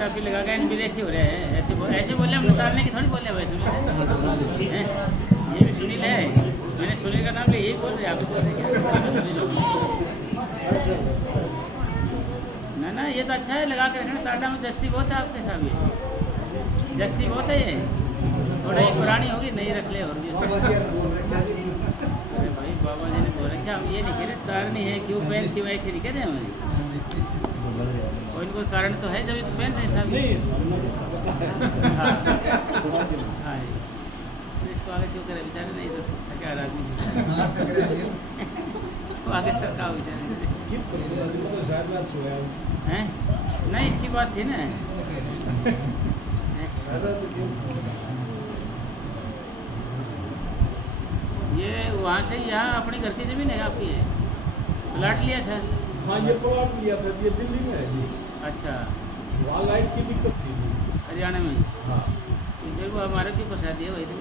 काफी लगा गए विदेशी हो रहे हैं, ऐसे बोले हम उतारने की थोड़ी बोले वैसे हैं। ये भी सुनील है, मैंने सुनील का नाम लिया, यही बोल रहे आप बोल रहे ना ये तो अच्छा है लगा के रखना। टाटा में जस्ती बहुत है आपके साथ, जस्ती बहुत है ये, थोड़ा ही पुरानी होगी नहीं रख ले। और भी अरे भाई बाबा जी ने बोल रखा, हम ये नहीं कह रहे तार नहीं है क्यों पहन क्यों ऐसे नहीं कह रहे हमें, कोई न कोई कारण तो है जब तो पहनते हैं सब। हाँ हाँ इसको आगे क्यों करे बेचारे, नहीं तो क्या आदमी इसको आगे सरका बेचारे हैं। नहीं इसकी बात थी ना, ये वहाँ से यहाँ अपने घर की जमीन है आपकी है, प्लाट लिया था? हाँ ये प्लाट लिया था, ये दिल्ली में है जी। अच्छा वहाँ लाइट की दिक्कत थी हरियाणा में। हाँ इधर को हमारे की प्रसादी है वही तो।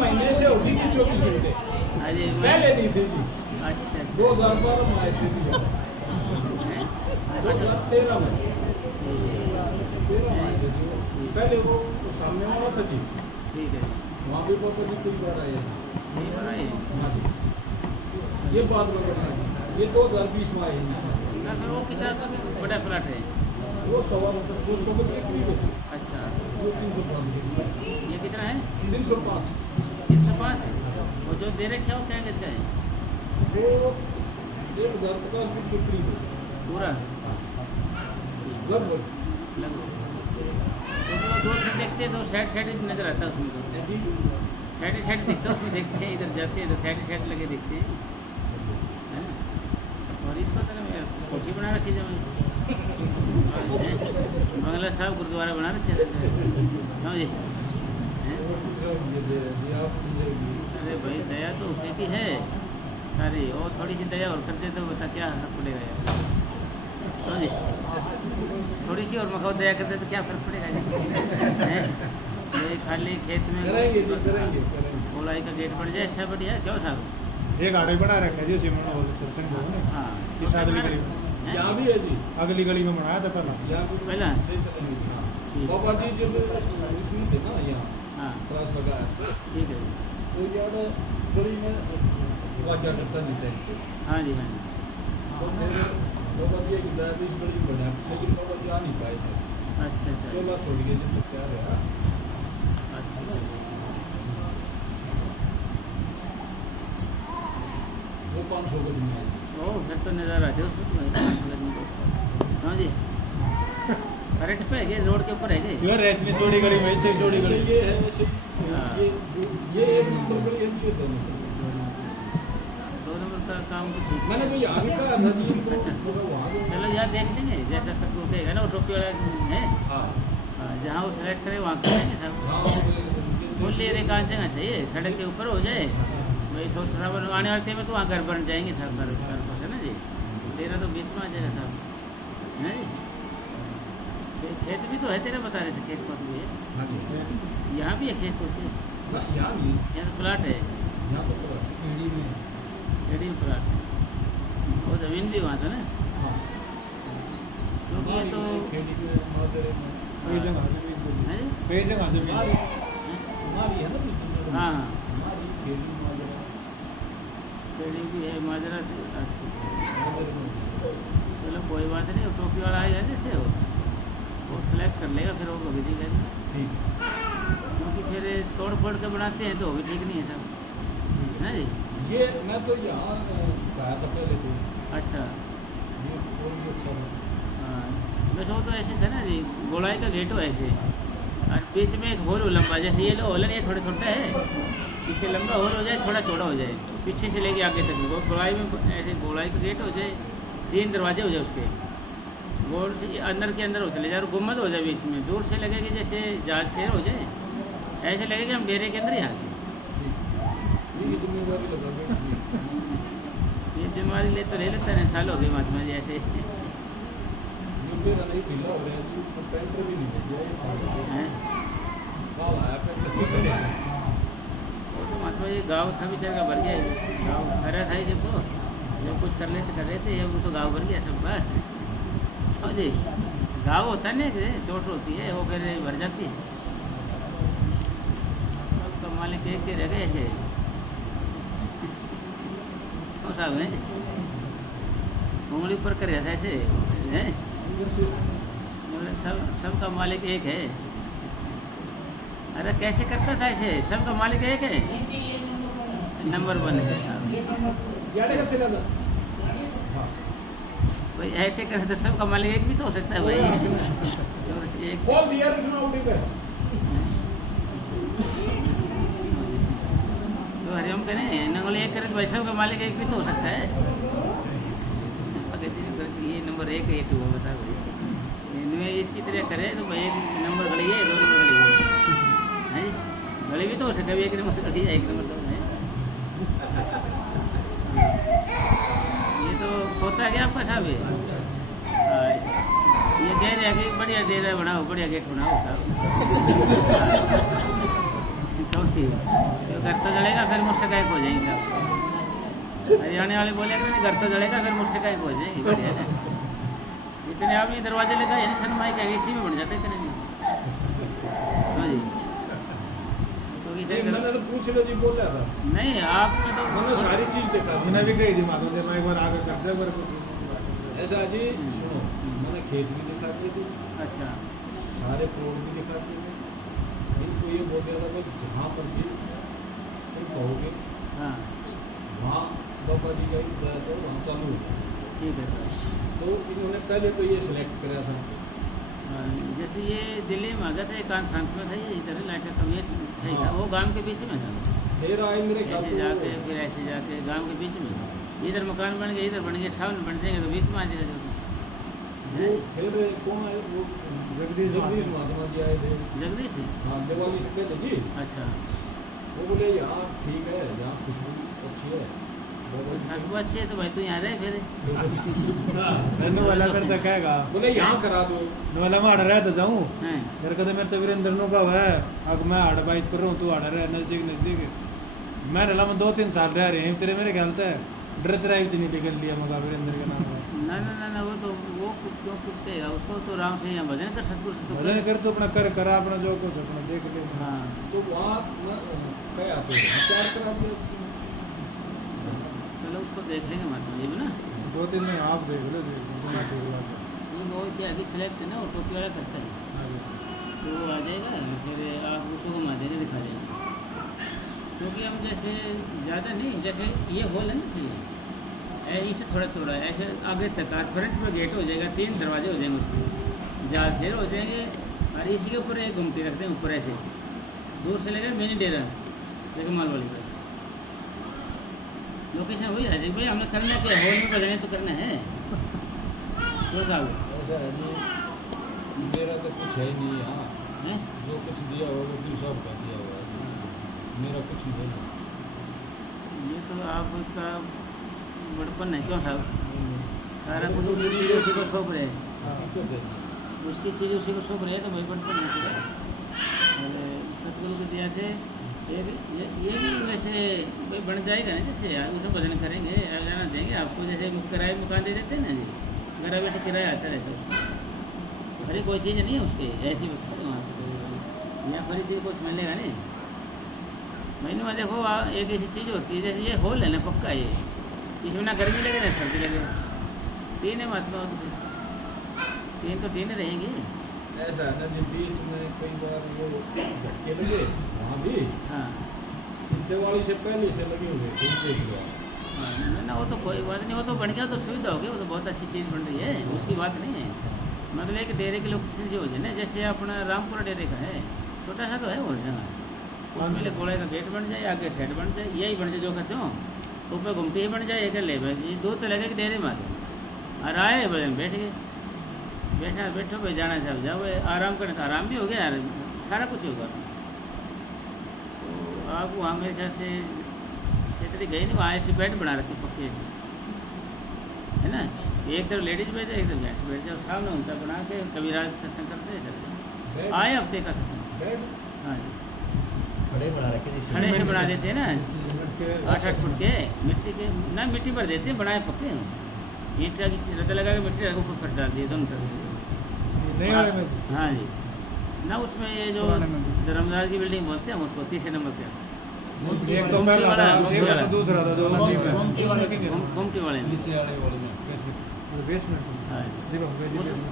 महीने से होगी कि 24 घंटे पहले नहीं थे जी। अच्छा 2012 में आए थे 2013 में आए थे जी। पहले वो सामने वाला था जी, ठीक है वहाँ भी बहुत जी कई बार आए हैं। हाँ जी ये बात में ये 2020 में आए हैं। फिर वो कितना बड़ा फ्लैट है? वो 100 के करीब है। अच्छा वो 305 ये कितना है? 305 305 है। वो जो दे रखे हो क्या किसका है? वो 1050 फीट के करीब है पूरा लगभग। दो से देखते हैं तो साइड नजर आता है उसमें, तो साइड दिखता है उसमें, देखते हैं इधर जाते हैं तो साइड लगे देखते हैं, है ना? और इसको तो कोठी बना रखी जब बंगला साहब गुरुद्वारा बना रखे समझे। अरे भाई दया तो उसे की है सारी, और थोड़ी सी दया और कर दे तो बता क्या फर्क पड़ेगा यार, समझे? थोड़ी सी और मखाओ दया कर दे तो क्या फर्क पड़ेगा ये खाली खेत में गोलाई का गेट पड़ जाए, अच्छा बढ़िया क्यों साहब। एक आगे बना रखा है जी सिमरन हॉल सत्संग भवन है। हाँ इस अगली गली में यहाँ भी है जी, अगली गली में बनाया था पहला। पहला बाबा जी जब इसमें थे ना यहाँ, हाँ क्लास लगाया ठीक है तो यार गली में वाजा करता नहीं था। हाँ जी हाँ जी। तो फिर बाबा जी एक दया इस गली में बनाया, लेकिन बाबा जी आ नहीं पाए थे। अच्छा अच्छा चोला छोड़ के जब तक क्या रहा। अच्छा वो 500 गज में है। ओ फिर तो नज़ारा है उसमें तो। हाँ जी करेक्ट पे है क्या, रोड के ऊपर है क्या? यार रेत में छोटी गली में से छोटी गली ये है वैसे हाँ। ये एक नंबर गली है, ये दो नंबर का काम तो ठीक है। मैंने तो यहाँ भी कहा था जी इनको, वहाँ भी चलो यहाँ देख लेंगे जैसा सब रुकेगा ना, वो टोपी वाला है हाँ जहाँ वो सेलेक्ट करे वहाँ करेंगे सब। बोल लिए एक आध जगह चाहिए सड़क के ऊपर हो जाए भाई, तो थोड़ा आने वाले टाइम में तो वहाँ घर बन जाएंगे सब, घर है ना जी। तेरा तो बीच में आ जाएगा सब, है ना जी। खेत भी तो है तेरा, बता रहे थे खेत को भी है, यहाँ भी है खेत को से, यहाँ भी यहाँ तो प्लाट है, यहाँ तो एडी में प्लाट है, वो ज़मीन भी वहाँ था ना, क्योंकि ये तो कई जगह जमीन हाँ हाँ खेड़ी भी है माजरा। अच्छा चलो कोई बात नहीं, वो टोपी वाला आएगा जैसे वो सेलेक्ट कर लेगा, फिर वो भगजी का क्योंकि फिर तोड़ फोड़ के बनाते हैं तो वो भी ठीक नहीं है सब, है ना जी। ये मैं तो यहाँ गया था पहले तो। अच्छा ये और भी अच्छा है। हाँ बस वो तो ऐसे था ना जी, गोलाई का गेट हो ऐसे और बीच में एक होल हो लंबा, जैसे ये लो होल ये थोड़े छोटा है, इससे लंबा होल हो जाए थोड़ा चौड़ा हो जाए, पीछे से लेके आगे तक वो गोलाई में ऐसे गोलाई का गेट हो जाए, 3 दरवाजे हो जाए उसके, गोल से अंदर के अंदर हो चले जाए और गुम्मद हो जाए बीच में, दूर से लगेगी जैसे जहाज शेर हो जाए, ऐसे लगेगा हम डेरे के अंदर ही आ गए। ये जिम्मेदारी लगा के ये बीमारी ले तो ले लेता है, साल हो गए महात्मा जी ऐसे। ये मेरा नहीं ढीला हो रहा है जी, तो पेंटर भी नहीं है हैं? काल आया पेंटर वो तो महात्मा जी गाँव था बेचारे का भर गया, गाँव भरा था ही जब वो जो कुछ कर रहे थे वो तो गाँव भर गया सब बात। जी गाँव होता है ना कि चोट होती है वो फिर भर जाती है, सबका मालिक एक के रह गए ऐसे साहब है, उंगली ऊपर कर रहा था ऐसे हैं, सबका मालिक एक है। अरे कैसे करता था ऐसे, सबका मालिक एक है, नंबर 1 है भाई, ऐसे करे तो सबका मालिक एक भी तो हो सकता है भाई। एक खोल दिया उसने उठी पे तो हरिओम करें नंगल एक करे तो भाई सबका मालिक एक भी तो हो सकता है। ये नंबर 1 है 2 बता भाई, इनमें इसकी तरह करे तो भाई एक नंबर गली है, 2 नंबर गली है, गली भी तो हो सकता है, एक नंबर गली है, 1 नंबर 2 है। ये तो होता है क्या आपका साहब, ये कह रहे हैं कि बढ़िया डेरा बनाओ, बढ़िया गेट बनाओ साहब। तो घर तो जलेगा फिर मुझसे कहीं हो जाएंगे साहब, हरियाणा वाले बोले कि नहीं घर तो जलेगा फिर मुझसे कहीं हो जाएंगी, बढ़िया ना। इतने आप ये दरवाजे लगा यानी सनमाई का इसी में बन जाते इतने में। हाँ जी तो मैंने तो पूछ लो जी, बोल रहा था नहीं आपने तो मैंने सारी चीज देखा थी। मैंने भी कही थी माता मैं एक बार आगे कर दे पर ऐसा जी सुनो, मैंने खेत भी दिखा दिए थे, अच्छा सारे प्लॉट भी दिखा दिए थे। इनको ये बोल दिया था कि जहाँ पर जी तुम कहोगे हाँ वहाँ बाबा जी का दया तो वहाँ चालू होगा। ठीक है सर। तो इन्होंने पहले तो ये सिलेक्ट करा था। हाँ, जैसे ये दिल्ली में आ गया था, एकांत शांत में था, ये इधर लाइट का कमी सही था, वो गांव के बीच में था, फिर आए मेरे ख्याल ऐसे जाके फिर ऐसे जाके गांव के बीच में, इधर मकान बन गए, इधर बन गए, सामने बन जाएंगे तो बीच में आ जाएगा। वो फिर कौन आए, वो जगदीश महात्मा जी आए थे। जगदीश है? हाँ दिवाली से पहले जी। अच्छा वो बोले यहाँ ठीक है, यहाँ खुशबू अच्छी है। खुशबू अच्छी है तो भाई तू यहाँ रहे फिर। नन्नू वाला करता कहेगा बोले यहाँ करा दो। वाला मैं आड़ रहा तो जाऊँ हैं मेरे कहते मेरे तो वीरेंद्र नो का है, अब मैं आड़ बाइक पर रहूँ, तू आड़ रहा नजदीक नजदीक। मैं रहा मैं 2-3 साल रह रहे हैं तेरे, मेरे ख्याल से डर तेरा भी नहीं निकल लिया मगा वीरेंद्र का नाम है। ना ना ना ना वो तो वो क्यों कुछ कहेगा, उसको तो राम से यहाँ भजन कर सतगुरु से तो भजन कर तो अपना कर करा अपना जो कुछ अपना देख ले। हाँ तो वहाँ क्या आते हैं विचार करा दिया। चलो उसको देख लेंगे महात्मा जी भी ना। 2-3 दिन आप देख लो ठीक लगा ये वो क्या अभी सिलेक्ट है ना, वो टोपी वाला करता है तो वो आ जाएगा, फिर आप उसको घुमा देंगे दिखा देंगे। क्योंकि हम जैसे ज़्यादा नहीं, जैसे ये हॉल है ना चाहिए इससे थोड़ा चौड़ा है, ऐसे आगे तक फ्रंट पर गेट हो जाएगा, 3 दरवाजे हो जाएंगे उसके, जहाँ शेर हो जाएंगे, और इसी के ऊपर एक गुमटी रखते हैं ऊपर ऐसे, दूर से लगेगा मिनी डेरा जगमाल वाली बस। लोकेशन वही आ जाएगी भाई, हमने करना क्या हॉल में बजाने तो करना है। दो साल ऐसा है जी, मेरा तो कुछ है ही नहीं यहाँ, हैं जो कुछ दिया हुआ वो भी सब का दिया हुआ है, मेरा कुछ नहीं है। ये तो आपका बड़पन है क्यों साहब, सारा कुछ उसी चीज़ उसी को सौंप रहे हैं, उसकी चीज़ उसी को सौंप रहे हैं तो भाई बड़पन है पूरा। और सतगुरु की दया से ये भी वैसे भाई बन जाएगा ना, जैसे उसमें भजन करेंगे जाना देंगे आपको, जैसे किराए मकान दे देते हैं ना जी, घर बैठे किराया आता रहता है उसको, अरे कोई चीज़ नहीं है उसकी ऐसी बता दो वहाँ पर, यहाँ खरी चीज़ कुछ मिलेगा नहीं। मैंने वहाँ देखो एक ऐसी चीज़ होती है, जैसे ये हॉल है ना पक्का, ये इसमें ना गर्मी लगे ना सर्दी लगे, 3 है महात्मा, 3 तो 3 रहेंगे। ऐसा है ना जी, बीच में कई बार वो झटके लगे वहाँ भी, हाँ दिवाली से पहले से लगे हुए तुम देख लो। हाँ ना वो तो कोई बात नहीं, वो तो बन गया तो सुविधा होगी, वो तो बहुत अच्छी चीज़ बन रही है, उसकी बात नहीं है। मतलब एक डेरे के लोकेशन जो हो जाए ना, जैसे अपना रामपुरा डेरे का है, छोटा सा तो है वो जगह, उसमें घोड़े का गेट बन जाए, आगे सेट बन जाए, यही बन जाए जो कहते हो, ऊपर घूमती ही बन जाए, एक ले भाई ये 2 तो लगे कि डेरे में आ गए और आए भजन बैठ गए, बैठा बैठो भाई, जाना साहब जाओ भाई, आराम करना तो आराम भी हो गया यार, सारा कुछ होगा। तो आप वहाँ मेरे ख्याल से खेतरी गए नहीं, वहाँ ऐसे बेड बना रखे पक्के, है ना, एक तरफ लेडीज बैठ जाए, एक तरफ जेंट्स बैठ जाओ, सामने उनका बना के कभी रात सत्संग करते हैं, चल जाओ। आए हफ्ते का सत्संग, बेड हाँ जी, खड़े बना रखे थे खड़े से बना देते हैं ना, 8-8 फुट के मिट्टी के, ना मिट्टी भर देते हैं, बनाए पक्के हैं, ईंट का रद्दा लगा के मिट्टी रखो, ऊपर फट डाल दिए दोनों तरफ। नहीं वाले में हाँ जी, ना उसमें ये जो पुराने में भी। धर्मदास की बिल्डिंग बोलते हैं हम उसको, तीसरे नंबर पे एक तो पहला था, उसी वाला। में दूसरा था जो उसी में गोमती वाले के गुमटी वाले में। नीचे वाले वाले में बेसमेंट बेसमेंट हाँ जी। जी बाबू जी basement।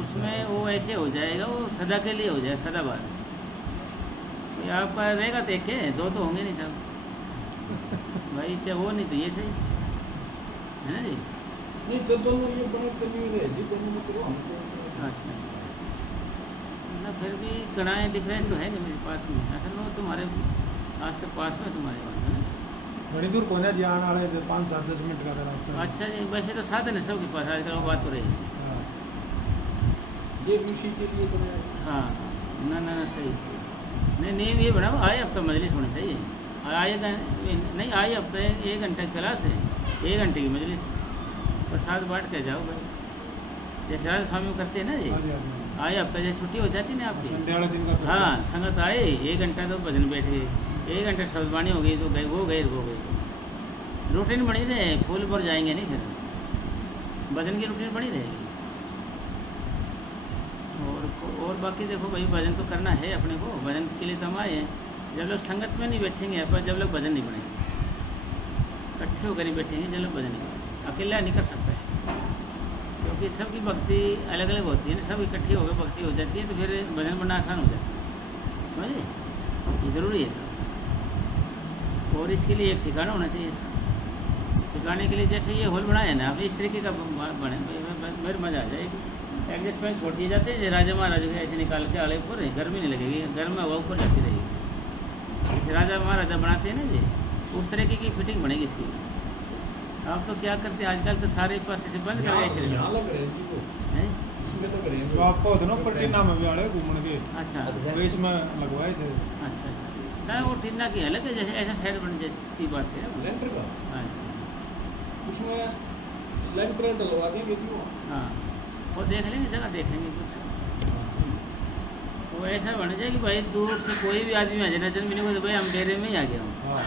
उसमें वो ऐसे हो जाएगा, वो सदा के लिए हो जाए, सदाबहार। ये आपका रहेगा तो एक के, दो तो होंगे नहीं साहब भाई, चाहे वो नहीं तो ये सही है ना जी। नहीं जब दोनों ये बने करनी रहेगी दोनों में करो हमको। अच्छा, ना फिर भी कड़ाएँ डिफरेंस तो है नहीं मेरे पास में, असल में वो तुम्हारे आज तक पास में तुम्हारे वहाँ है ना। बड़ी दूर कौन है जी, आने वाले 5-7-10 मिनट का था रास्ता। अच्छा जी, वैसे तो साधन है सबके पास आजकल, वो बात तो रही। हाँ। ये भी उसी के लिए बनाया है। हाँ, ना ना ना सही सही। नहीं नींव ये बना, आए हफ्ता मजलिस होना चाहिए, आए नहीं आए हफ्ता 1 घंटे की क्लास है, 1 घंटे की मजलिस, प्रसाद बांट के जाओ बस, जैसे राधा स्वामी करते हैं ना जी। हाँ जी, हाँ जी। आए हफ्ता जैसे छुट्टी हो जाती है ना आपकी, संडे वाले दिन का तो- हाँ संगत आए, 1 घंटा तो भजन बैठ गए, 1 घंटे शब्दवाणी हो गई तो गए, वो गए वो गए, रूटीन बनी रहे, फूल पर जाएंगे नहीं फिर, भजन की रूटीन बनी रहेगी। और बाकी देखो भाई, भजन तो करना है अपने को, भजन के लिए तो हम आए हैं। जब लोग संगत में नहीं बैठेंगे पर जब लोग भजन नहीं बनेंगे, इकट्ठे होकर नहीं बैठेंगे जब लोग भजन नहीं बनेंगे, अकेला नहीं कर सकता है, क्योंकि सबकी भक्ति अलग अलग होती है ना, सब इकट्ठी होकर भक्ति हो जाती है, तो फिर भजन बनना आसान हो जाता है, समझिए, ये ज़रूरी है सब। और इसके लिए एक ठिकाना होना चाहिए, ठिकाने के लिए जैसे ये हॉल बनाया है ना, अब इस तरीके का बने, मेरे मज़ा आ जाएगी। एडजस्टमेंट छोड़ दिए जाते हैं, जो राजा महाराजा के ऐसे निकाल के आले ऊपर, गर्मी नहीं लगेगी, गर्म में हवा ऊपर जाती रहेगी, जैसे राजा महाराजा बनाते हैं ना जी, उस तरीके की फिटिंग बनेगी इसकी। आप तो क्या करते हैं आजकल, तो सारे पास से बंद कर गए ऐसे यहाँ लग रहे हैं जी वो, हैं। इसमें लग रहे हैं जो आपको होता है ना ऊपर टीना में भी आड़े घूमने के, अच्छा वो इसमें लगवाए थे। अच्छा ना, वो टीना की अलग है, जैसे ऐसा साइड बन जाती बात है ना। लेंटर का हाँ उसमें लेंटर डलवा देंगे जी वो। हाँ, वो देख लेंगे, जगह देख लेंगे कुछ, तो ऐसा बन जाए कि भाई दूर से कोई भी आदमी आ जाए, नजर में नहीं को, तो भाई हम डेरे में ही आ गया हूँ। हाँ।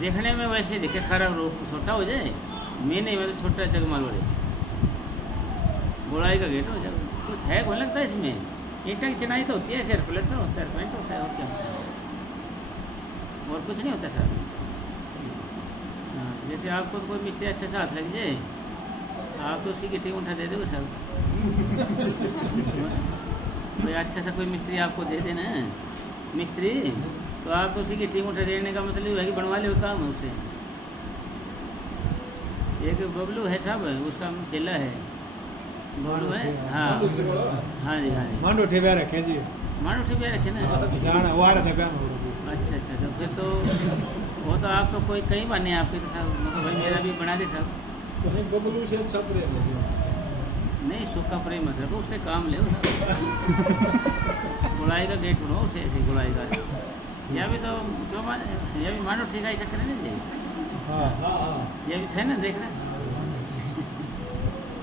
देखने में वैसे दिखे, सारा रूप छोटा हो जाए, मैं नहीं, मैं तो छोटा जगमाल वाले गोलाई का गेट हो जाए, कुछ है कौन लगता है इसमें, ईंटा की चिनाई तो होती है, सिर्फ प्लस्तर होता है, पेंट होता है, और क्या होता है, और कुछ नहीं होता सर। हाँ, जैसे आपको तो कोई मिस्त्री अच्छे से हाथ लग जाए, आप तो उसकी गिट्टी उठा दे दो सर, भाई अच्छा सा कोई मिस्त्री आपको दे देना है मिस्त्री, तो आप तो उसी गिट्टी उठा देने का मतलब है कि बनवा ले काम है उससे। एक बबलू है साहब, उसका चेला है, बबलू है, हाँ हाँ जी हाँ जी, मान उठे हुए रखे जी, मानो ठीक है रखे ना। जाना वो आ रहा था क्या में। अच्छा अच्छा, तो फिर तो वो तो आप तो कोई कई बार नहीं आपके, तो साहब मतलब भाई मेरा भी बना दे साहब। कहीं बबलू से अच्छा प्रेम है जी। नहीं सूखा प्रेम मत रखो, उससे काम ले गुलाई का गेट बनाओ उसे, ऐसे गुलाई का, या भी तो क्यों या भी मानो ठीक है चक्कर है ना जी, हाँ हाँ हाँ ये भी थे ना देखना।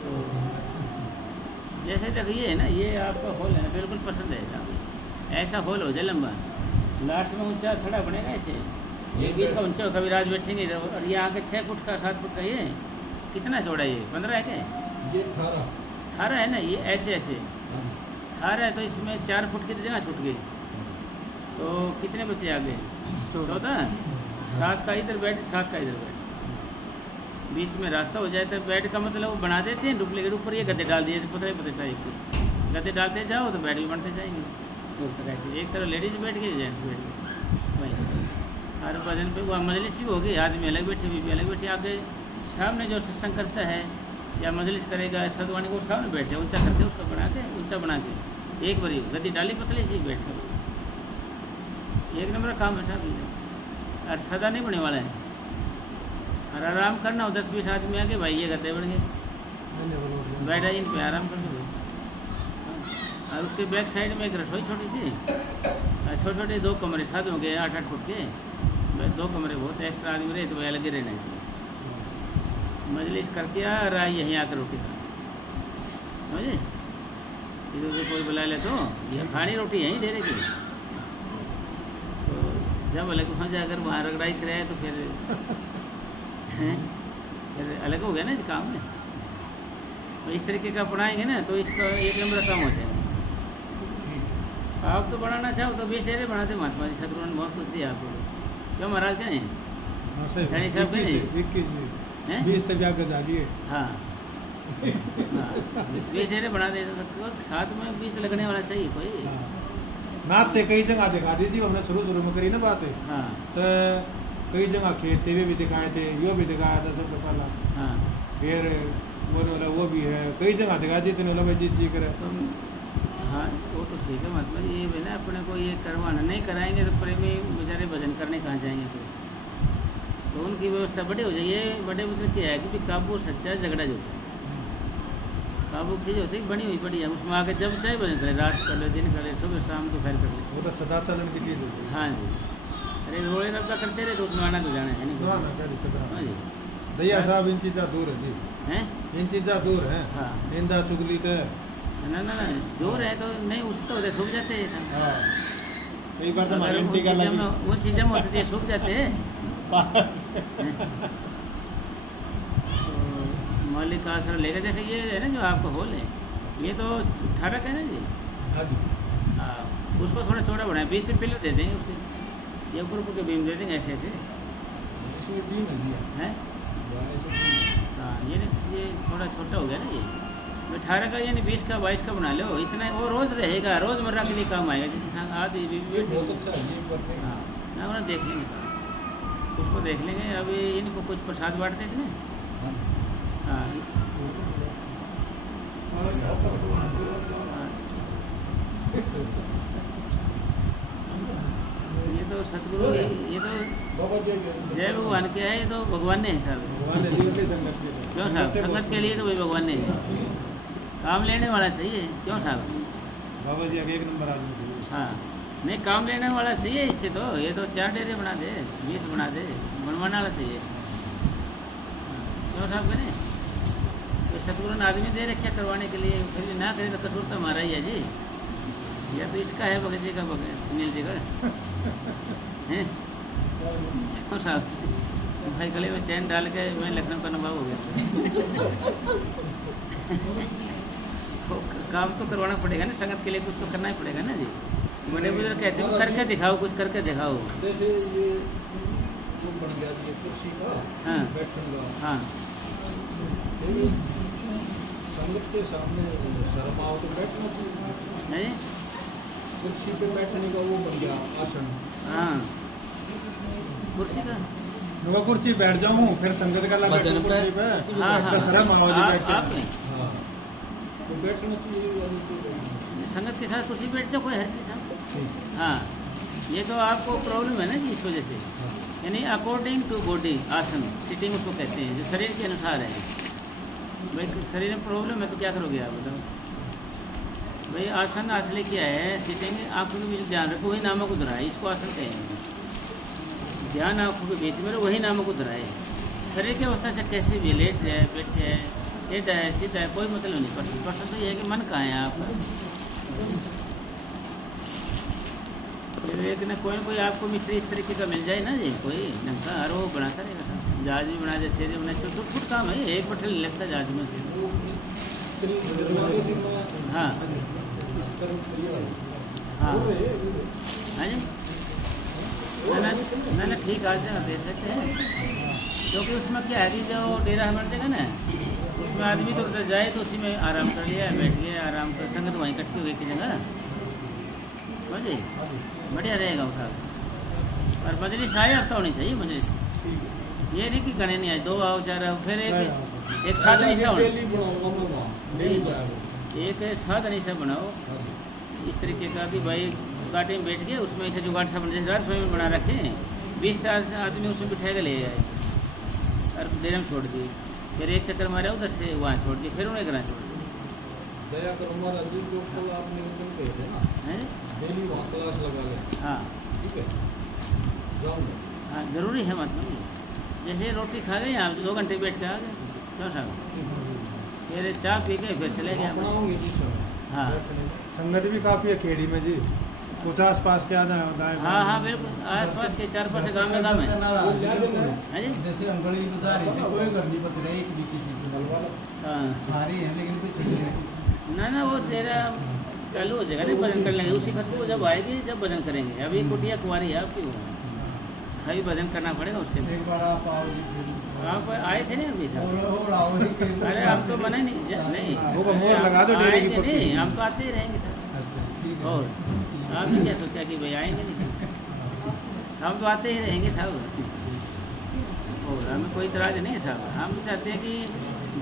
तो जैसे देखिए है ना, ये आपका हॉल है ना, बिल्कुल पसंद है साहब, ऐसा हॉल हो जाए लंबा, लास्ट में ऊंचा खड़ा बनेगा ऐसे, ये बीच का ऊंचा, कभी राज बैठेंगे इधर, और ये आगे 6 फुट का 7 फुट का, ये कितना चौड़ा है, ये 15 है क्या, ये 18 है ना, ये ऐसे ऐसे 18 है, तो इसमें 4 फुट की जगह छूट गई, तो कितने बचे आगे, 14, 7 का इधर बेड, 7 का इधर बेड, बीच में रास्ता हो जाए तो बेड का मतलब वो बना देते हैं डुप्लीकेट, ऊपर ये गद्दे डाल दिए पतले पतले टाइप के, गद्दे डालते जाओ तो बेड भी बनते जाएंगे, दूर तक ऐसे एक तरफ लेडीज बैठ गई, जेंट्स बैठ गए वहीं, हर भजन पे वहाँ मजलिस भी होगी, आदमी अलग बैठे, बीबी अलग बैठे, आगे सामने जो सत्संग करता है या मजलिस करेगा सदवाणी को सामने बैठ जाए, ऊंचा करके उसका बना के, ऊंचा बना के एक बारी गद्दी डाली पतली सी बैठ कर, एक नंबर काम है साहब ये, और सदा नहीं बने वाला है, और आराम करना हो 10-20 आदमी आगे भाई ये गद्दे बढ़ गए, बैठा इन पे आराम कर लो। और उसके बैक साइड में एक रसोई छोटी सी, छोटे छोटे 2 कमरे साथ होंगे 8-8 फुट के, 2 कमरे बहुत एक्स्ट्रा आदमी रहे तो वह अलग ही रहना इसमें। मजलिस करके आ रहा है यहीं आकर रोटी खा, समझे? इधर से कोई बुला ले तो ये खानी रोटी यहीं दे रही। तो जब अलग वहाँ जाकर वहाँ रगड़ाई कराए तो फिर अलग हो गया ना इस काम में। तो इस तरीके का पढ़ाएंगे ना तो इसका 1 नंबर काम हो जाएगा। आप तो बढ़ाना चाहो तो 20 डेरे बनाते महात्मा जी, सदगुरु ने बहुत कुछ दिया आपको। क्यों महाराज कहें? हाँ सही शनि साहब के नहीं? 21 20 तक आगे जा लिए। हाँ हाँ 20 डेरे बना दे तो साथ में 20 लगने वाला चाहिए कोई। नाते कई जगह दिखा दी थी हमने शुरू में करी ना बातें। हाँ तो कई जगह खेते हुए भी दिखाए थे, यो भी दिखाया था सबसे पहला। हाँ फिर वो भी है, कई जगह दिखा दी थी भाई जी करे। तो हाँ वो तो ठीक है मतलब ये भी ना अपने को ये करवाना नहीं कराएंगे तो प्रेमी बेचारे भजन करने कहाँ जाएंगे फिर। तो उनकी व्यवस्था बड़ी हो जाए। ये बड़े बुजुर्ग क्या है कि काबू सच्चा झगड़ा जो होता है, काबू की चीज़ होती है बनी हुई बढ़िया, उसमें आके जब चाहे भजन करे, रात कर ले, दिन कर ले, सुबह शाम दोपहर कर ले। वो तो सदा चलन की चीज़ होती है। हाँ जी, अरे रोड़े रब्दा करते रहे तो उसमें आना तो जाना है नहीं। हाँ जी दैया साहब इन चीज़ा दूर है जी, हैं? इन चीज़ा दूर है। हाँ निंदा चुगली तो ना ना ना दूर है तो नहीं, उस तो होते सूख जाते हैं सब। हाँ कई बार तो अगर हमारी उन टीका चीज़ों लगी। में उन चीज़ों में होते थे सूख जाते हैं। तो मौलिक का आश्रम लेकर जैसे ये है ना जो आपका हॉल है, ये तो 18 का है ना जी। हाँ जी हाँ उसको थोड़ा चौड़ा बनाए, बीच में पिलर दे देंगे उसके, ये ऊपर के बीम दे देंगे ऐसे ऐसे इसमें भी नहीं दिया हैं। हाँ ये थोड़ा छोटा हो गया ना ये। 18 का यानी 20 का 22 का बना लो, इतना वो रोज़ रहेगा, रोज़मर्रा के लिए काम आएगा। जैसे आदि ये बहुत अच्छा है ये करने का। हाँ ना उन्हें देख लेंगे साहब, उसको देख लेंगे। अभी इनको कुछ प्रसाद बांटते थे ना। हाँ हाँ ये तो सतगुरु, ये तो बाबा जी जय भगवान के है, ये तो भगवान ने है साहब। भगवान ने दी होती संगत के लिए। क्यों साहब? संगत के लिए तो भाई भगवान ने है, काम लेने वाला चाहिए। क्यों साहब? बाबा जी आगे 1 नंबर आदमी थे। हाँ नहीं काम लेने वाला चाहिए इससे तो। ये तो 4 डेरे बना दे, 20 बना दे, बनवाने वाला चाहिए। क्यों साहब करें? तो सतगुरु ने आदमी दे रखे करवाने के लिए, फिर भी ना करे तो कसूर तो हमारा ही है जी। या तो इसका है भगत जी का, भगत सुनील जी का हैं। क्यों साहब? भाई गले में चैन डाल के मैं लखनऊ का नवाब हो गया। तो काम तो करवाना पड़ेगा ना, संगत के लिए कुछ तो करना ही पड़ेगा ना जी। बड़े बुजुर्ग कहते हैं करके दिखाओ, कुछ करके दिखाओ। जैसे ये जो बन गया ये कुर्सी का हाँ। बैठने का, हाँ ये संगत के सामने शर्म आओ तो बैठना चाहिए। नहीं कुर्सी पे बैठने का वो बन गया आसन। हाँ कुर्सी का मैं कुर्सी बैठ जाऊँ फिर संगत का लगा वजन पे कुर्सी पे। कुर्सी हाँ हाँ तो शर्म आओ जी बैठ के। आपने हाँ तो बैठना चाहिए। संगत के साथ कुर्सी बैठ जाओ, कोई हर के साथ। हाँ ये तो आपको प्रॉब्लम है ना जी, इस वजह से। यानी अकॉर्डिंग टू बॉडी आसन सिटिंग उसको कहते हैं, जो शरीर के अनुसार है। भाई शरीर में प्रॉब्लम है तो क्या करोगे आप बताओ? भाई आसन असली क्या है? सिटिंग आँखों के बीच ध्यान रखो, वही नामक उधरा है, इसको आसन कहेंगे। ध्यान आँखों के बीच में वही नामक उधरा है। शरीर की अवस्था से कैसे भी लेट है, बैठे है, टेढ़ा है, सीधा है, कोई मतलब नहीं पड़ता। प्रश्न तो ये है कि मन कहाँ है आपका। फिर एक न कोई आपको मिस्त्री इस तरीके का मिल जाए ना जी, कोई ढंग और वो बनाता रहेगा था। जहाज भी बना दे, सेरे बना दे, तो खुद काम है, एक बटन नहीं लगता जहाज में से। हाँ हाँ हाँ जी ना ना ठीक आज देख लेते हैं। क्योंकि उसमें क्या है कि जो डेरा बन जाएगा ना, उसमें आदमी तो उधर जाए तो उसी में आराम कर लिया, बैठ गया आराम कर, संगत वहीं इकट्ठी हो गई की जगह, समझे? बढ़िया रहेगा वो साहब। और मजलिस आए अब तो होनी चाहिए मजलिस, ये नहीं कि गणे नहीं आए, 2 आओ 4 आओ, फिर एक साधन ऐसा होना, एक साधन ऐसा बनाओ इस तरीके का कि भाई कांटे में बैठ गए, उसमें ऐसे जुगाड़ सा बन जैसे रसोई में बना रखे, 20 आदमी उसमें बिठा के ले आए और देर में छोड़ दिए, फिर एक चक्कर मारे उधर से वहाँ छोड़ दिए, फिर उन्हें घर छोड़ दिए। दया करो महाराज जी जो कल आप निमंत्रण गए थे ना हैं? डेली वहाँ क्लास लगा लें हाँ ठीक है जाऊँगा हाँ जरूरी है मतलब जैसे रोटी खा गए आप 2 घंटे बैठ के आ गए क्यों साहब फिर चाय पी के फिर चले गए आप। अपनाऊंगे जी सर हाँ संगत भी काफी है खेड़ी में जी कुछ आस पास के आना होता है हाँ हाँ बिल्कुल आस पास के 4-5 गाँव में काम है। हाँ जी जैसे अंगड़ी गुजार रही थी कोई घर नहीं बच रही एक भी किसी की हाँ सारी है लेकिन कुछ नहीं है ना ना वो तेरा चालू हो जाएगा नहीं भजन कर लेंगे उसी खुशबू जब आएगी जब भजन करेंगे अभी कुटिया कुंवारी है आपकी वो अभी भजन करना पड़ेगा उसके लिए। एक बार आप आओ जी फिर आप आए थे ना अभी साहब और आओ ही के अरे आप तो बने नहीं होगा, मोहर लगा दो डेरे की आएंगे पक्की। नहीं हम तो आते ही रहेंगे सर अच्छा ठीक है और आपने क्या सोचा कि भाई आएंगे नहीं हम तो आते ही रहेंगे साहब और हमें कोई इतराज नहीं है साहब हम तो चाहते हैं कि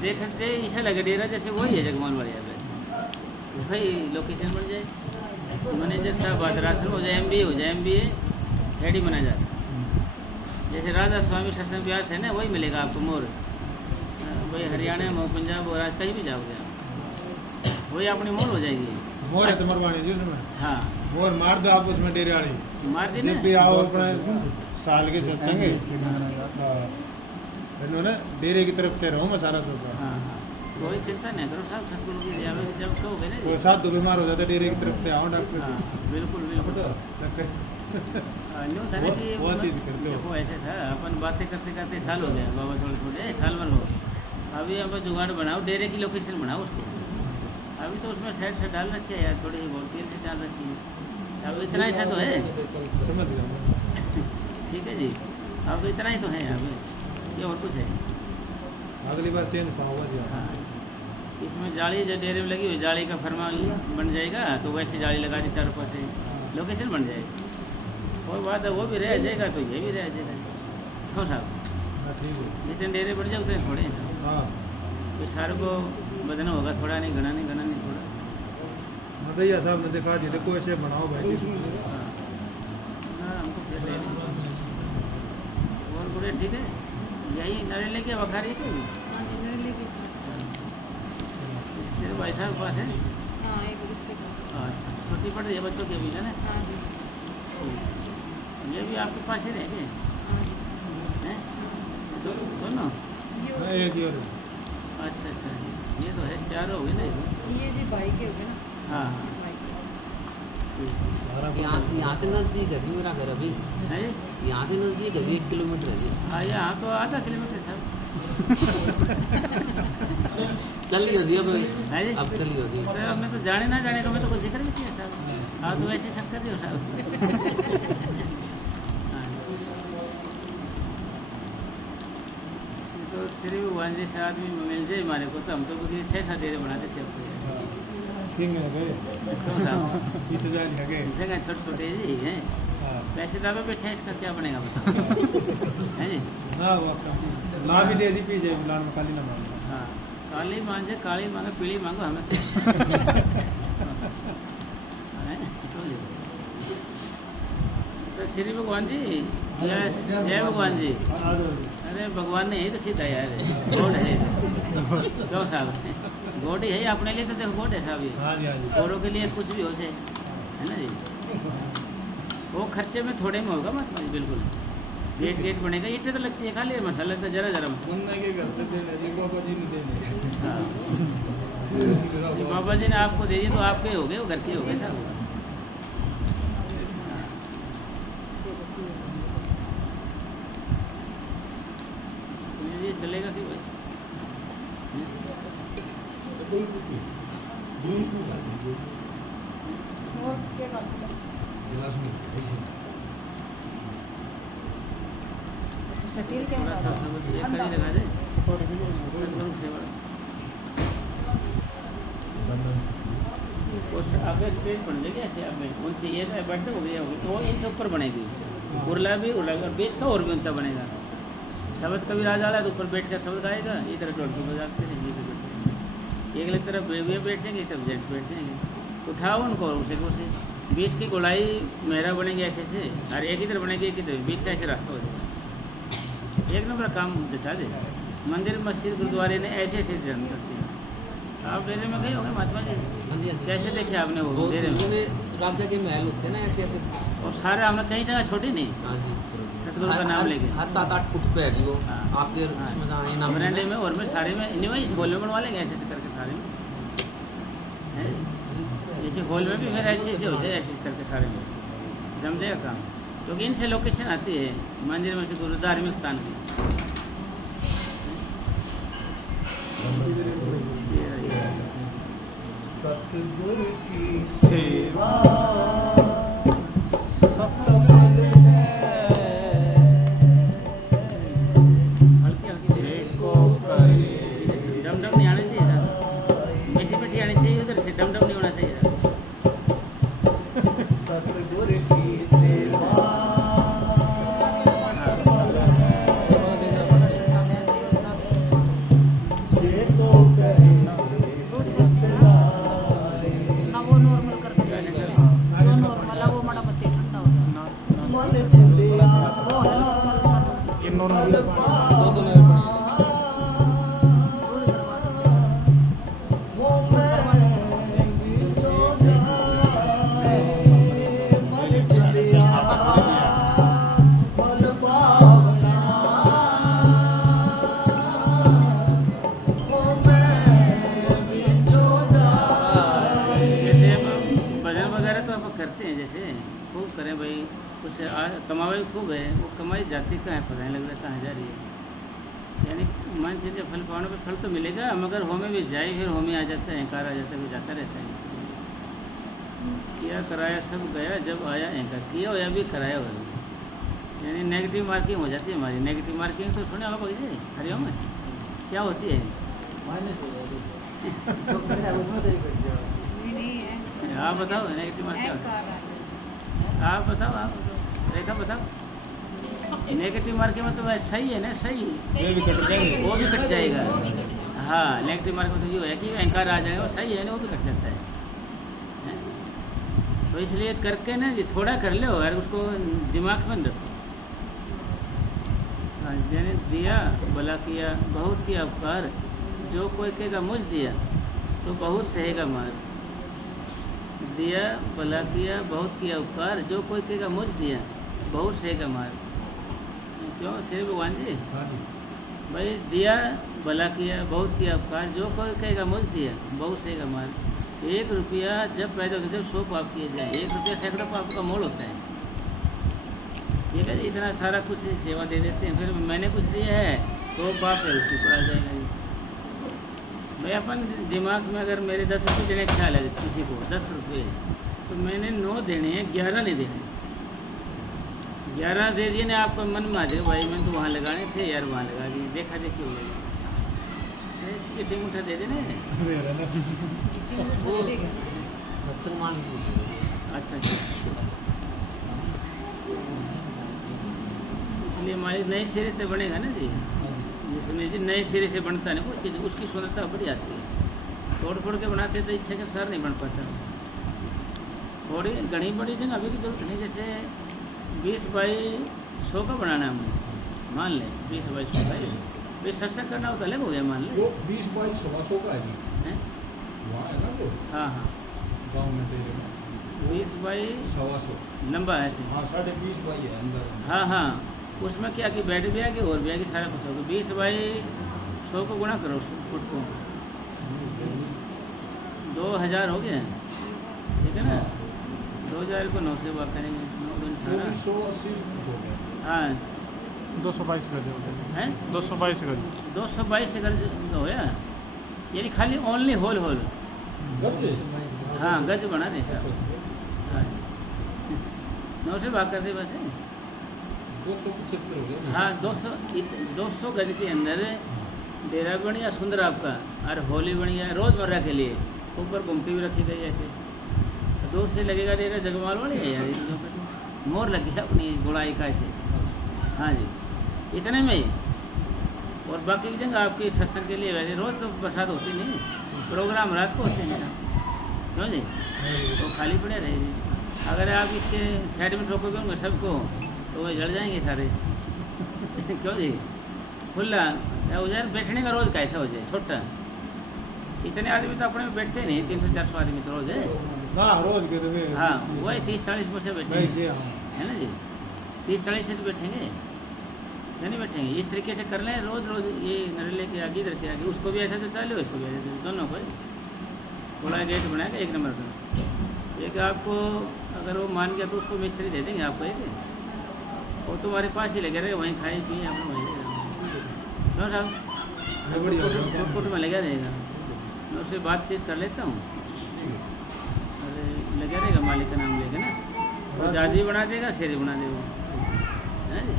देखते ऐसा लगे डेरा जैसे वही है जगमान वाले वैसे वही लोकेशन बन जाए मैनेजर साहब आदराश्रम हो जाए MBA हो जाए MBA रेडी बना जाए जैसे राधा स्वामी सत्संग व्यास है ना वही मिलेगा आपको मोर वही हरियाणा में हो पंजाब और आज कहीं भी जाओगे आप वही अपनी मोर हो जाएगी मोर है तो मरवानी जी उसमें हाँ मोर मार दो आप उसमें डेरे वाली मार दी जब भी ना आओ अपना साल के सत्संग है हाँ इन्होंने डेरे की तरफ से रहूँ मैं सारा सोचा हाँ हाँ कोई चिंता नहीं करो साहब सतगुरु की दया में जब कहोगे ना कोई जी। साथ दो बीमार हो जाता है डेरे की तरफ से आओ डॉक्टर हाँ बिल्कुल बिल्कुल न्यू था ना कि वो चीज कर लो देखो ऐसे था अपन बातें करते करते साल हो गया बाबा थोड़े थोड़े साल भर हो अभी हम जुगाड़ बनाओ डेरे की लोकेशन बनाओ उसको अभी तो उसमें साइड से डाल रखी है यार थोड़ी सी बहुत तेल से डाल रखी है अब इतना ऐसा तो है समझ गया ठीक है जी अब इतना ही तो है यहाँ पे ये और कुछ है अगली बार चेंज पाऊंगा जी हाँ इसमें जाली जो डेरे में लगी हुई जाली का फरमान बन जाएगा तो वैसे जाली लगा दी चारों पास से लोकेशन बन जाएगी और बात है वो भी रह जाएगा तो ये भी रह जाएगा क्यों साहब हाँ ठीक है जितने डेरे बढ़ जाए उतने थोड़े हैं साहब हाँ तो सारों को बदना होगा थोड़ा नहीं घना नहीं थोड़ा मदैया साहब ने दिखा दी देखो ऐसे बनाओ भाई हाँ ना हमको फिर ले लेंगे और बुढ़े ठीक है यही नरेले के बखारी थे इसके भाई साहब के पास है हाँ एक उसके बाद अच्छा छोटी पड़ रही है बच्चों के भी है ना हाँ जी ये भी आपके पास ही रहेंगे हाँ जी हैं दोनों ये हाँ एक ही और अच्छा अच्छा ये तो है 4 हो गए ना ये तो। ये जी भाई के हो गए ना हाँ हाँ भाई के ठीक सारा यहाँ से नज़दीक है जी मेरा घर अभी है जी यहाँ से नज़दीक है जी 1 किलोमीटर है जी हाँ यहाँ तो आधा किलोमीटर साहब चलिए जी अब है जी अब चलिए जी तो मैं तो जाने ना जाने का मैं तो कुछ जिक्र भी किया साहब आप तो वैसे शक कर रहे हो साहब हाँ। तो श्री भगवान जैसे आदमी मिल जाए हमारे को तो हम तो कुछ 6-7 डेरे बना देते हैं किंग है गए क्यों साहब पीछे जाए लगे जगह छोटे जी हैं हाँ पैसे दावे पे ठेस का क्या बनेगा बताओ है जी ना वो आपका ला भी दे दी पीछे लाल में खाली ना मांगना हाँ काली मांगे काली मांगे पीली मांगो हमें हैं? तो श्री भगवान जी जय भगवान जी आ जाओ अरे भगवान ने ही तो सीधा यार गोड है क्यों साहब गोड ही है अपने लिए तो देखो गोड है साहब ये हाँ जी हाँ जी औरों के लिए कुछ भी हो जाए है ना जी वो खर्चे में थोड़े में होगा महात्मा जी बिल्कुल गेट बनेगा ईटें तो लगती है खाली मसाला तो जरा मसाला बनने के घर पे देने जी बाबा जी ने देने हाँ जी, बाबा जी ने आपको दे दिए तो आपके हो गए वो घर के हो गए साहब ये चलेगा कि भाई शटील क्या थोड़ा सा समझ एक कड़ी लगा दे सदगुरु सेवा बंधन उस आगे स्टेज बन जाएगी ऐसे अब ऊंची ये तो बर्थडे हो गया होगी तो वो इनसे ऊपर बनेगी उरला भी और बीच का और भी ऊंचा बनेगा शब्द कभी राज आला तो ऊपर बैठ कर शब्द गाएगा इधर ढोलकी बजाते रहेंगे इधर बैठे एक तरफ बेबियाँ बैठेंगे एक तरफ जेंट्स बैठ जाएंगे उठाओ उनको उसे को से बीच की गोलाई मेहरा बनेगी ऐसे से और एक इधर बनेगी एक इधर बीच का ऐसे रास्ता हो जाएगा एक नंबर काम दिखा दे मंदिर मस्जिद गुरुद्वारे ने ऐसे ऐसे ध्यान करते हैं आप डेरे में गए होंगे महात्मा जी? हाँ जी हाँ जी कैसे देखे आपने वो वो डेरे में? उसमें राजा के महल होते हैं ना ऐसे ऐसे। और सारे हमने कई जगह छोड़ी नहीं, हाँ जी सतगुरु का नाम लेके। हर 7-8 फुट पे है जी वो। हाँ। आपके हाँ। उसमें जहाँ ये नाम बरांडे में और में सारे में नहीं वही हॉल में बनवा लेंगे ऐसे ऐसे करके सारे में हैं? जैसे हॉल में भी फिर ऐसे ऐसे होते हैं ऐसे ऐसे करके सारे में जम जाएगा काम, क्योंकि इनसे लोकेशन आती है मंदिर में से गुरु धार्मिक स्थान की। सतगुरु की सेवा सफल है। हल्की हल्की को करे डम डम नहीं आना चाहिए सर, मीठी मीठी आनी चाहिए उधर से, डम डम नहीं होना चाहिए सर। सतगुरु की सेवा सफल है। जे को करे ना वो नॉर्मल करके वो नॉर्मल है, वो बड़ा बत्ती ठंडा होता है। मन चलिया वो है नॉर्मल ये नॉर्मल दूध करवा दो। हो मैं बीचों जाए मन चलिया मन पावना। हो मैं बीचों जाए। जैसे अब भजन वगैरह तो आप करते हैं, जैसे खूब करें भाई, कुछ कमाई खूब है, वो कमाई जाती कहाँ है पता नहीं लग रहा कहाँ जा रही है। यानी मान चलिए फल पाने पर फल तो मिलेगा, मगर हो में भी जाए फिर हो में आ जाता है, अहंकार आ जाता है, फिर जाता रहता है। किया कराया सब गया, जब आया अहंकार, किया होया भी कराया होया। यानी नेगेटिव मार्किंग हो जाती है हमारी। नेगेटिव मार्किंग तो सुने होगा भगत जी हरिओम में क्या होती है? नहीं है आप बताओ नेगेटिव मार्किंग क्या होती है? आप बताओ रेखा बताओ। नेगेटिव मार्किंग में तो वह सही है ना, सही ये भी कट जाएंगे। वो भी कट जाएगा। हाँ, नेगेटिव मार्किंग में तो जो है कि अहंकार आ जाएगा, वो सही है ना, वो भी कट जाता है। हैं? तो इसलिए करके ना जी थोड़ा कर लो और उसको दिमाग में रखो। हाँ, यानी दिया भला किया बहुत किया उपकार, जो कोई कहेगा मुझ दिया तो बहुत सहेगा मार। दिया भला किया बहुत किया उपकार, जो कोई कहेगा मुझ दिया बहुत सहेगा मार। क्यों श्री भगवान जी? हाँ जी। भाई दिया भला किया बहुत किया उपकार, जो कोई कहेगा मुझ दिया बहुत सहेगा मार। 1 रुपया जब पैदा होता है जब 100 पाप किए जाए, 1 रुपया सैकड़ों पाप का मोल होता है। ठीक है जी, इतना सारा कुछ सेवा दे देते हैं, फिर मैंने कुछ दिया है तो पाप है उसके ऊपर आ जाएगा जी। भाई अपन दिमाग में अगर मेरे 10 रुपये देने का ख्याल है किसी को 10 रुपये, तो मैंने 9 देने हैं, 11 नहीं देने। 11 दे दिए ना, आपको मन में आ जाएगा भाई मैंने तो वहाँ लगाने थे यार, वहाँ लगा दिए, देखा देखी हो गई। इसकी टीम उठा दे देने। वो देगा सत्संग मान लीजिए। अच्छा अच्छा, इसलिए हमारी नए सिरे से बनेगा ना जी। जिसमें जी नए सिरे से बनता है ना कोई चीज़, उसकी सुंदरता बड़ी आती है। तोड़ फोड़ के बनाते तो इच्छा के अनुसार नहीं बन पाता। थोड़ी घनी बड़ी जगह अभी की जरूरत नहीं, जैसे 20 बाई 100 का बनाना है हमने, मान लें 20 बाई 100 का, फिर सत्संग करना हो तो अलग हो गया, मान वो लें 20 बाई 125 का है जी। हैं? वहाँ है ना वो हाँ हाँ, गाँव में तेरे में 20 बाई 125। लंबा है ऐसे। हाँ 20.5 बाई है अंदर। हाँ हाँ, उसमें क्या कि बेड भी आएगी और भी आएगी, सारा कुछ होगा। 20 बाई 100 को गुणा करो फुट को, 2000 हो गए, ठीक है ना। 2000 को 9 से बात करेंगे, 9 दूनी 18। 180 हो गया। हाँ 222 गज हो गए। हैं 222 गज। 222 अगर होया, यानी खाली ओनली होल होल। गज? हाँ गज बना रहे साहब। अच्छा। हाँ 9 से भाग कर दे बस। 275 हो गया। हाँ 200 गज के अंदर डेरा भी बढ़िया सुंदर आपका, और होली बढ़िया रोज़मर्रा के लिए। ऊपर गुमटी भी रखी गई ऐसे, तो दूर से लगेगा डेरा जगमाल वाली है यार, जो कहते मोर लग गया अपनी गुड़ाई का ऐसे। हाँ जी, इतने में ही। और बाकी की जगह आपकी सत्संग के लिए वैसे रोज़ तो बरसात होती नहीं, प्रोग्राम रात को होते हैं ना, क्यों जी? तो खाली पड़े रहेगी। अगर आप इसके साइड में ठोकोगे उनमें सबको, तो वो जड़ जाएंगे सारे। क्यों जी? खुला या उधर बैठने का रोज़ कैसा हो जाए छोटा, इतने आदमी तो अपने में बैठते नहीं, 300-400 आदमी तो रोज है। हाँ रोज के तो वे हाँ वही 30-40 मुझसे बैठेंगे, वैसे हाँ है ना जी, 30-40 से तो बैठेंगे या नहीं बैठेंगे। इस तरीके से कर लें रोज रोज, ये नरेले के आगे इधर के आगे, उसको भी ऐसा चला लो, इसको भी ऐसा चला, दोनों को थोड़ा गेट बनाएगा 1 नंबर का। एक आपको अगर वो मान गया तो उसको मिस्त्री दे देंगे आपको एक, वो तुम्हारे पास ही लगे रहे, वहीं खाए पिए अपना वहीं क्यों साहब, बढ़िया कुट में लगा रहेगा। मैं उससे बातचीत कर लेता हूँ, अरे लगा रहेगा, मालिक का नाम लेके ना, वो जाजी बना देगा, शेरी बना देगा, है जी।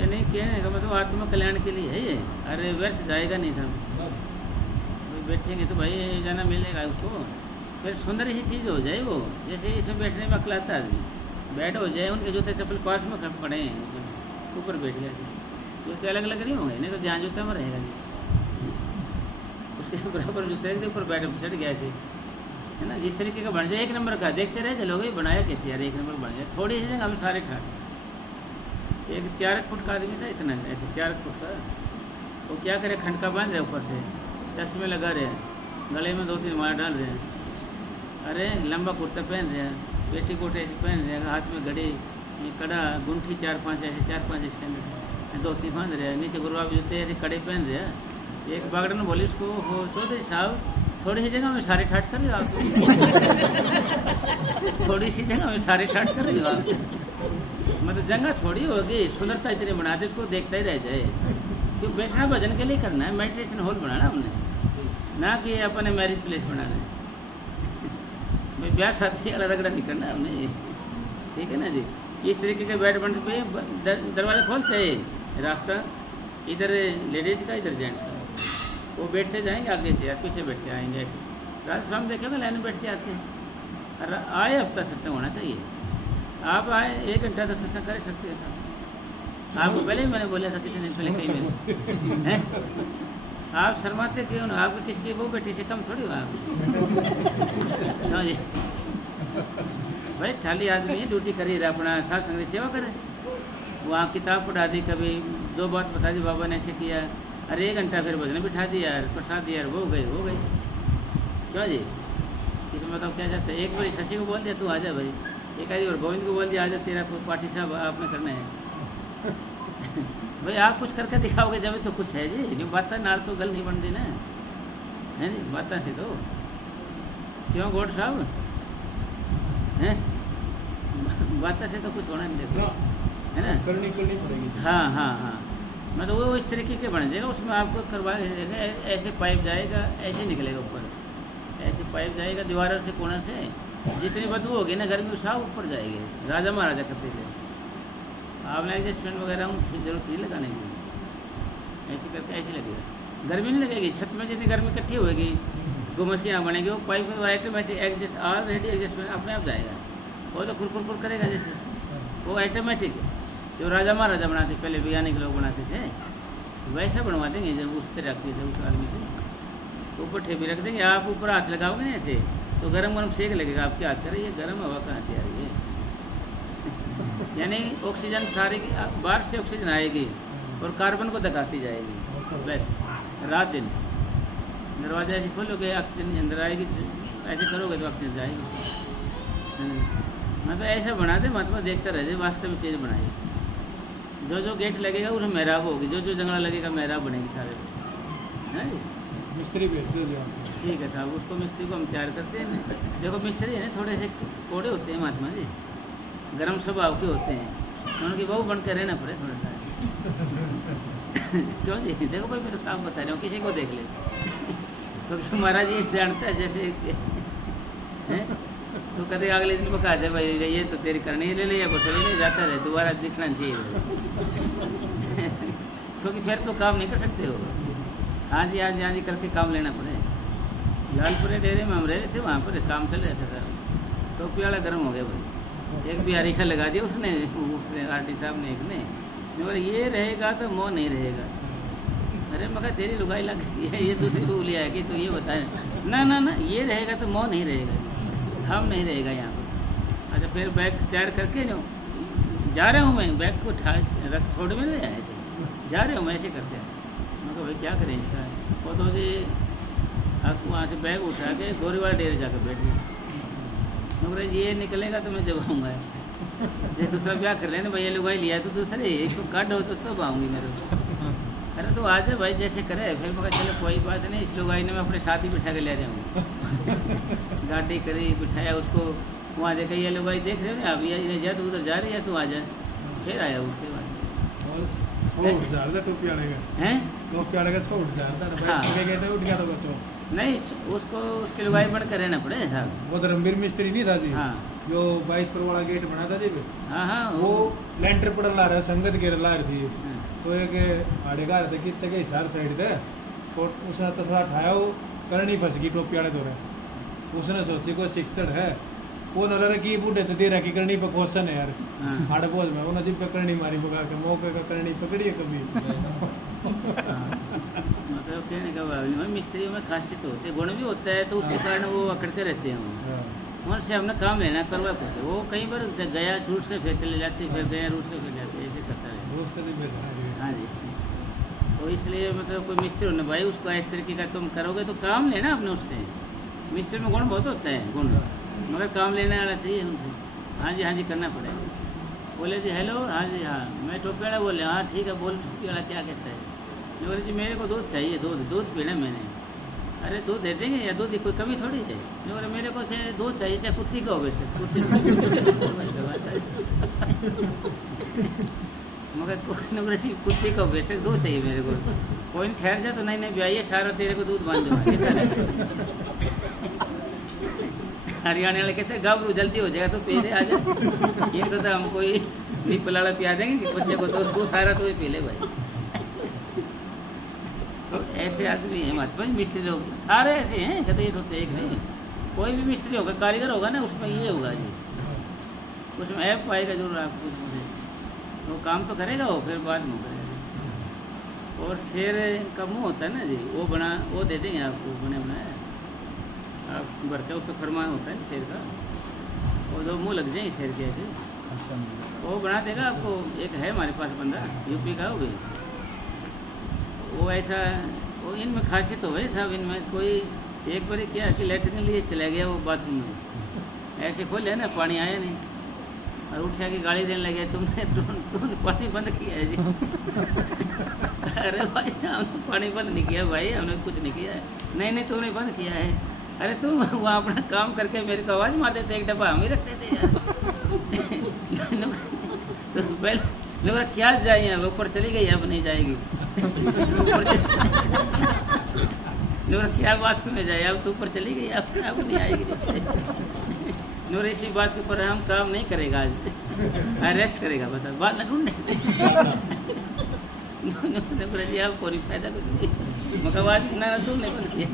ये नहीं कहने का मतलब आत्मा कल्याण के लिए है ये, अरे व्यर्थ जाएगा नहीं सब, बैठेंगे तो भाई जाना मिलेगा उसको, फिर सुंदर ही चीज़ हो जाए वो। जैसे इसमें बैठने में अकलाता आदमी बैठ हो जाए, उनके जूते चप्पल पास में पड़े हैं, ऊपर बैठ गया, जूते अलग अलग नहीं होंगे, नहीं तो जहाँ जूते में रहेगा जी, उसके बराबर जूते के ऊपर बैठ चढ़ गया ऐसे, है ना। जिस तरीके का बन जाए 1 नंबर का, देखते रहे चलोगे बनाया कैसे यार, 1 नंबर बन जाए। थोड़ी सी जगह हम सारे ठाट, एक 4 फुट का आदमी था, इतना ऐसे 4 फुट का, वो क्या करे, खंडका बांध रहे ऊपर से, चश्मे लगा रहे हैं, गले में 2-3 माला डाल रहे हैं, अरे लंबा कुर्ता पहन रहे हैं, पेटीकोट ऐसे पहन रहे हैं, हाथ में घड़ी, ये कड़ा, गुंठी 4-5 ऐसे 4-5 इसके अंदर धोती बांध रहे हैं, नीचे गुरुवाब जूते ऐसे कड़े पहन रहे हैं। एक बागड़न बोली उसको, हो चौधरी साहब थोड़ी सी जगह में सारे ठाट कर रहे हो आप थोड़ी सी जगह में सारे ठाट कर रहे हो आप, मतलब जगह थोड़ी होगी, सुंदरता इतनी बना दे उसको देखता ही रह जाए। क्यों बैठना भजन के लिए करना है, मेडिटेशन हॉल बनाना हमने, ना कि अपने मैरिज प्लेस बनाना है भाई, ब्याह शादी वाला रगड़ा नहीं करना हमने, ठीक है ना जी। इस तरीके के बेड बन पे दरवाज़ा खोलते हैं, रास्ता इधर लेडीज का इधर जेंट्स का, वो बैठते जाएंगे आगे से, यार पीछे बैठते आएंगे ऐसे। रात शाम देखेगा लाइन में बैठते आते हैं, और आए हफ्ता सत्संग होना चाहिए। आप आए 1 घंटा तो सत्संग कर सकते हैं साहब, आपको पहले ही मैंने बोला था कितने दिन पहले कहीं में हैं, आप शर्माते क्यों ना, आपको किसी की वो बेटी से कम थोड़ी हो आप क्यों जी भाई, ठाली आदमी है, ड्यूटी करी रहा, अपना साथ संग सेवा करे, वहाँ किताब पढ़ा दी, कभी 2 बात बता दी, बाबा ने ऐसे किया, अरे 1 घंटा फिर भजन बिठा दिया यार, प्रसाद दिया यार, वो गई क्यों जी। इसमें मतलब क्या जाता है, एक बार शशि को बोल दिया तू आ जा भाई, एक आधी बार गोविंद को बोल दिया आ जा, तेरा कोई पाठी साहब आपने करना है भाई, आप कुछ करके दिखाओगे जब तो कुछ है जी, नहीं बात नाल तो गल नहीं बन देना है जी, बात से तो क्यों गोड साहब हैं, बात से तो कुछ होना नहीं, देखो है ना, करनी पड़ेगी। हाँ मतलब वो इस तरीके के बन जाएगा, उसमें आपको करवा देगा, ऐसे पाइप जाएगा, ऐसे निकलेगा ऊपर, ऐसे पाइप जाएगा दीवार से, कोना से, जितनी बदबू होगी ना घर में सब ऊपर जाएगी। राजा महाराजा करते थे, आपने एडजस्टमेंट वगैरह उनकी जरूरत नहीं लगाने की, ऐसे करके ऐसे लगेगा, गर्मी नहीं लगेगी, छत में जितनी गर्मी इकट्ठी होगी, गुमसियाँ बनेगी, वो पाइप के द्वारा ऑटोमेटिक एडजस्ट, ऑलरेडी एडजस्टमेंट अपने आप जाएगा, वो तो खुर करेगा जैसे, वो ऑटोमेटिक जो राजा महाराजा बनाते पहले बियाने के लोग बनाते थे, वैसा बनवा देंगे जब उस तरीके से, उस आदमी से ऊपर ठेपी रख देंगे, आप ऊपर हाथ लगाओगे ना ऐसे तो गरम सेक लगेगा आपके हाथ पर, ये गर्म हवा कहाँ से आ रही है यानी ऑक्सीजन सारे की बाहर से ऑक्सीजन आएगी और कार्बन को दगाती जाएगी, बस रात दिन। दरवाजा ऐसे खोलोगे ऑक्सीजन अंदर आएगी, ऐसे करोगे तो ऑक्सीजन जाएगी। मतलब ऐसा बना दे, मतलब देखता रह जाए, वास्तव में चीज़ बनाई, जो गेट लगेगा उसमें मेहराब होगी, जो जंगला लगेगा मेहराब बनेगी सारे, है जी। मिस्त्री भेजते हो ठीक है साहब, उसको मिस्त्री को हम तैयार करते हैं। देखो मिस्त्री है ना, थोड़े से कोड़े होते हैं महात्मा जी, गर्म स्वभाव के होते हैं, उनकी बहू बन कर रहना पड़े थोड़ा सा क्यों जी, देखो भाई मैं तो साफ बता रहा हूँ, किसी को देख ले क्योंकि महाराज जी जानता है जैसे है, तो कभी अगले दिन बता दे भाई ये तो तेरी करनी ले लिया, बतली नहीं जाता रहे, दोबारा दिखना चाहिए क्योंकि फिर तो काम नहीं कर सकते हो। हाँ जी करके काम लेना पड़े। लालपुरे डेरे में हम रह रहे थे, वहाँ पर काम चल रहा था सर, टोपी वाला गर्म हो गया भाई, एक बिहारी सा लगा दिया उसने आरटी साहब ने, एक ने मगर ये रहेगा तो मोह नहीं रहेगा। अरे मगर तेरी लुगाई लग गई है, ये दूसरी उंगली आएगी तो ये बताए ना ये रहेगा तो मोह नहीं रहेगा, हम नहीं रहेगा यहाँ पर। अच्छा फिर बैग तैयार करके जो जा रहा हूँ मैं, बैग को रख छोड़ में नहीं ऐसे जा रहे हो, मैं ऐसे करते हैं। मैं कहा भाई क्या करें इसका, वो तो जी अब वहाँ से बैग उठा के गोरीवाला डेरे जाकर बैठ गए। मगर ये निकलेगा तो मैं जब आऊँगा, ये दूसरा ब्याह कर लेना भैया लुगाई लिया तो दूसरे इसको काट हो तो तब आऊँगी मेरे को। अरे तो आ जाए भाई जैसे करे। फिर मैं चलो कोई बात नहीं, इस लुगाई ने मैं अपने साथ ही बिठा के ले रहा हूँ। गाड़ी करी, बिठाया उसको वहाँ देखा, ये लुगाई देख रहे हो ना, अब ये जा तू उधर जा रही है, तू आ जा। फिर आया उसके बाद टोपी आने का हैं टोपी आने का छोड़ जाता हाँ। उठ गया तो बच्चों नहीं, उसको उसकी लुगाई बन कर रहना पड़े साहब। वो धर्मवीर मिस्त्री नहीं था जी, हाँ जो 22 पर वाला गेट बना था जी पे, हाँ हाँ वो लेंटर पड़न ला रहा संगत के ला रही थी। हाँ। तो एक आड़े का थे कितने के हिसार साइड थे, और उसने तो थोड़ा ठाया, वो करनी फंस गई टोपी आड़े दो रहे। उसने सोची कोई सिकतड़ है, वो न रहा की बूढ़े तो दे रहा की करनी पर क्वेश्चन है यार। हाँ। हाड़ बोझ में उन्हें जिप पे करनी मारी भगा के मौके का करनी पकड़ी है कभी। मतलब कहने का भाव नहीं, मिस्त्रियों में खासियत होती है, गुण भी होता है, तो उसके कारण वो अकड़ते रहते हैं। हाँ। उनसे हमने काम लेना करवा कुछ, वो कई बार गया चूस के फिर चले जाते, फिर गया रूस के फिर जाते, ऐसे करता रहता दोस्त का दिन भेजना है। है। हाँ जी, तो इसलिए मतलब कोई मिस्त्री होना भाई, उसको इस तरीके का तुम करोगे तो काम लेना अपने उससे। मिस्त्री में गुण बहुत होता है, गुण, मगर काम लेने आना चाहिए उनसे। हाँ जी करना पड़ेगा। बोले जी हेलो, हाँ जी हाँ, मैं टोपी वाला बोले, हाँ ठीक है, बोल टोपी वाला क्या कहता है। बोले जी मेरे को दूध चाहिए, दूध पीना मैंने। अरे दूध दे देंगे या दूध की कोई कमी थोड़ी है। बोले मेरे को चाहे दूध चाहिए, चाहे कुत्ती का हो वैसे कुत्ती मगर कोई कुत्ती का हो वैसे दूध चाहिए मेरे को। कोई नहीं ठहर जा, तो नहीं ब्याइए सारा तेरे को दूध बांध दूंगा। हरियाणा वाले कहते हैं गाबरू जल्दी हो जाएगा तो पी दे आ जा। इनको तो हम कोई नहीं पिलाड़ा पिया देंगे कि बच्चे को, तो तू सारा तो ही पी ले भाई। तो ऐसे आदमी हैं महात्मा मिस्त्री लोग, सारे ऐसे हैं, कहते ये सोचते एक नहीं। कोई भी मिस्त्री होगा, कारीगर होगा ना, उसमें ये होगा जी, उसमें ऐप पाएगा जरूर आपको। तो काम तो करेगा वो, फिर बाद में करेगा। और शेर का मुँह होता है ना जी, वो दे देंगे आपको बने बनाया, आप भरते उसका फरमान होता है शेर का, वो दो मुँह लग जाएंगे शेर के ऐसे, वो बना देगा आपको। एक है हमारे पास बंदा, यूपी का, वो भी वो ऐसा, वो इनमें खासियत हो गई साहब, इनमें कोई एक बार क्या कि लेटरिन के लिए चला गया वो बाथरूम में, ऐसे खोले ना पानी आया नहीं, और उठ के गाली देने लगे, तुमने पानी बंद किया है जी। अरे भाई हमने पानी बंद नहीं किया भाई, हमने कुछ नहीं किया है। नहीं तुमने बंद किया है। अरे तुम वहाँ अपना काम करके मेरे को आवाज़ मार देते, एक डब्बा हम ही रखते थे यार। तो पहले लोग क्या जाए, ऊपर चली गई, अब नहीं जाएगी। लोग क्या बात में जाए, अब तो ऊपर चली गई, अब नहीं आएगी नीचे। नूर इसी बात के ऊपर हम काम नहीं करेगा आज, अरेस्ट करेगा, बता बात न ढूंढने। जी आप कोई फायदा कुछ नहीं, मगर आवाज ना तुमने बंद किया।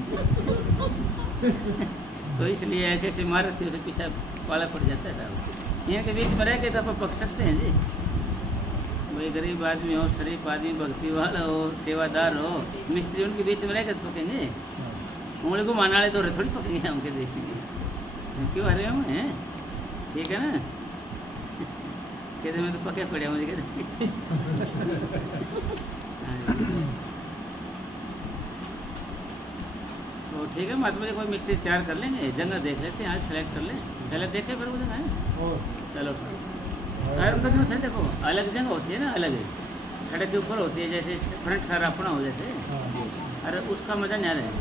तो इसलिए ऐसे ऐसे मारत थी, उसे पीछा पाला पड़ जाता है साहब। यहाँ के बीच में रह के तो आप पक सकते हैं जी, कोई गरीब आदमी हो, शरीफ आदमी, भक्ति वाला हो, सेवादार हो, मिस्त्री उनके बीच में रहकर पकेंगे। उंगली को मारने वाले तो थोड़ी पकेंगे, हमके देखेंगे क्यों हरे हम हैं, ठीक है ना। कहते मैं तो पके पड़े मुझे कहते। तो ठीक है महात्मा जी, कोई मिस्त्री तैयार कर लेंगे, जगह देख लेते हैं, आज सेलेक्ट कर लें, पहले देखे फिर वो जगह है। चलो उनका क्यों था, देखो अलग जगह होती है ना, अलग सड़क के ऊपर होती है, जैसे फ्रंट सारा अपना हो जैसे, अरे उसका मजा नहीं आ रहा है।